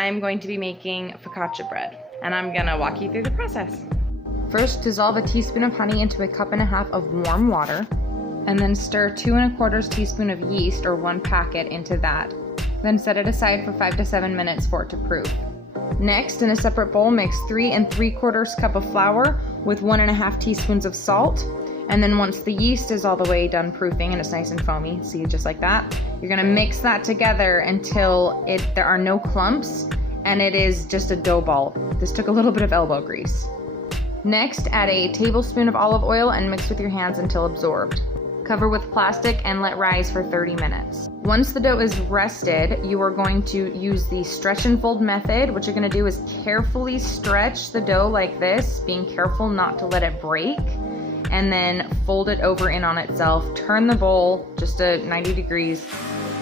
I'm going to be making focaccia bread, and I'm gonna walk you through the process. First, dissolve a teaspoon of honey into a cup and a half of warm water, and then stir 2 1/4 teaspoon of yeast or 1 packet into that. Then set it aside for 5 to 7 minutes for it to proof. Next, in a separate bowl, mix 3 3/4 cup of flour with 1 1/2 teaspoons of salt. And then once the yeast is all the way done proofing and it's nice and foamy, see, just like that, you're gonna mix that together until there are no clumps and it is just a dough ball. This took a little bit of elbow grease. Next, add a tablespoon of olive oil and mix with your hands until absorbed. Cover with plastic and let rise for 30 minutes. Once the dough is rested, you are going to use the stretch and fold method. What you're gonna do is carefully stretch the dough like this, being careful not to let it break, and then fold it over in on itself. Turn the bowl just to 90 degrees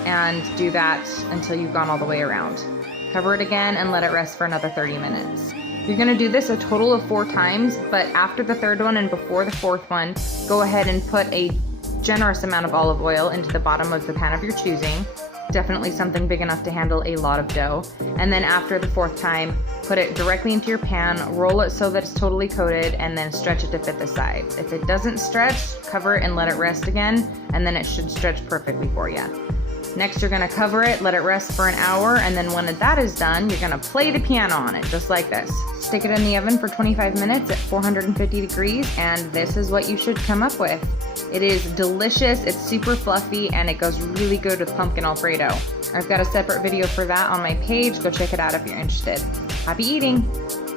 and do that until you've gone all the way around. Cover it again and let it rest for another 30 minutes. You're gonna do this a total of 4 times, but after the 3rd one and before the 4th one, go ahead and put a generous amount of olive oil into the bottom of the pan of your choosing. Definitely something big enough to handle a lot of dough. And then after the 4th time, put it directly into your pan, roll it so that it's totally coated, and then stretch it to fit the sides. If it doesn't stretch, cover it and let it rest again, and then it should stretch perfectly for you. Next, you're gonna cover it, let it rest for an hour, and then when that is done, you're gonna play the piano on it, just like this. Stick it in the oven for 25 minutes at 450 degrees, and this is what you should come up with. It is delicious, it's super fluffy, and it goes really good with pumpkin Alfredo. I've got a separate video for that on my page. Go check it out if you're interested. Happy eating!